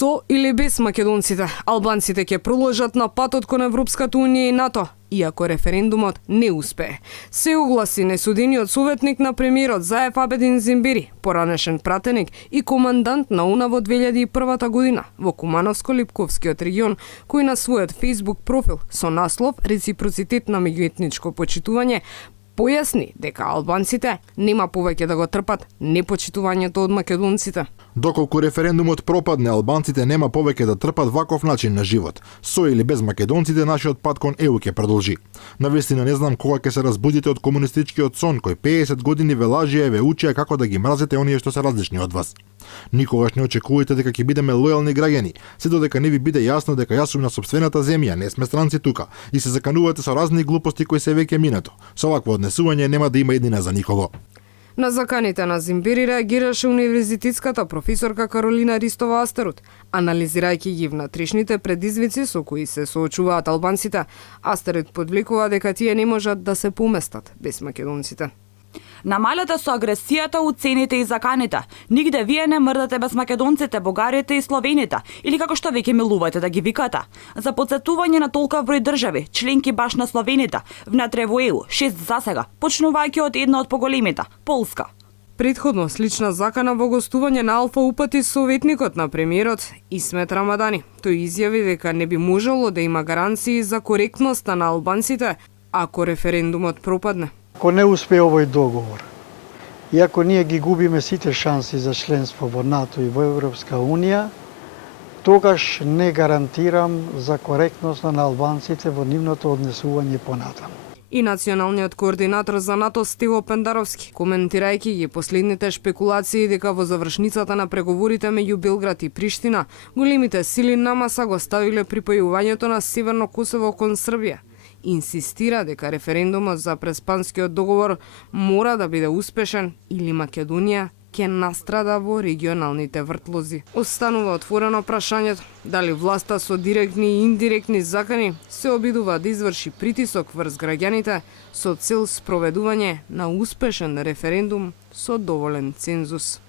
Со или без македонците, албанците ќе продолжат на патот кон Европската унија и НАТО, иако референдумот не успее. Се огласи несудениот советник на премиерот Заев Абедин Зембири, поранешен пратеник и командант на УНА во 2001 година во Кумановско-Липковскиот регион, кој на својот Facebook профил со наслов Реципроцитет на меѓуетничко почитување појасни дека албанците нема повеќе да го трпат непочитувањето од македонците. Доколку референдумот пропадне, албанците нема повеќе да трпат ваков начин на живот. Со или без македонците, нашиот пат кон ЕУ ќе продолжи. Навистина не знам кога ќе се разбудите од комунистичкиот сон, кој 50 години ве лажија и ве учија како да ги мразите оние што се различни од вас. Никогаш не очекувате дека ќе бидеме лојални граѓани, се додека не ви биде јасно дека јас сум на сопствената земја, не сме странци тука, и се заканувате со разни глупости кои се веќе минато. Со вакво однесување нема да има еднина за никого. На заканите на Зембири реагираше универзитетската професорка Каролина Ристова Астерот, анализирајќи ги внатрешните предизвици со кои се соочуваат албанците. Астерот подвлекува дека тие не можат да се поместат без македонците. Намалете со агресијата, уцените и заканите. Нигде вие не мрдате без македонците, бугарите и словените, или како што веќе милувате да ги викате. За подсетување на толка број држави, членки баш на словените, внатре во ЕУ, 6 засега, почнувајќи од една од поголемите, Полска. Предходно слична закана во гостување на Алфа упати советникот на премиерот Исмет Рамадани. Тој изјави дека не би можело да има гаранции за коректноста на албанците ако референдумот пропадне. Ако не успее овој договор, и ако ние ги губиме сите шанси за членство во НАТО и во Европска Унија, тогаш не гарантирам за коректност на албанците во нивното однесување понатаму. И националниот координатор за НАТО Стево Пендаровски, коментирајќи ги последните шпекулации дека во завршницата на преговорите меѓу Белград и Приштина, големите сили на маса го ставиле припојувањето на Северно Косово кон Србија. Инсистира дека референдумот за преспанскиот договор мора да биде успешен или Македонија ќе настрада во регионалните вртлози. Останува отворено прашањето дали власта со директни и индиректни закани се обидува да изврши притисок врз граѓаните со цел спроведување на успешен референдум со доволен цензус.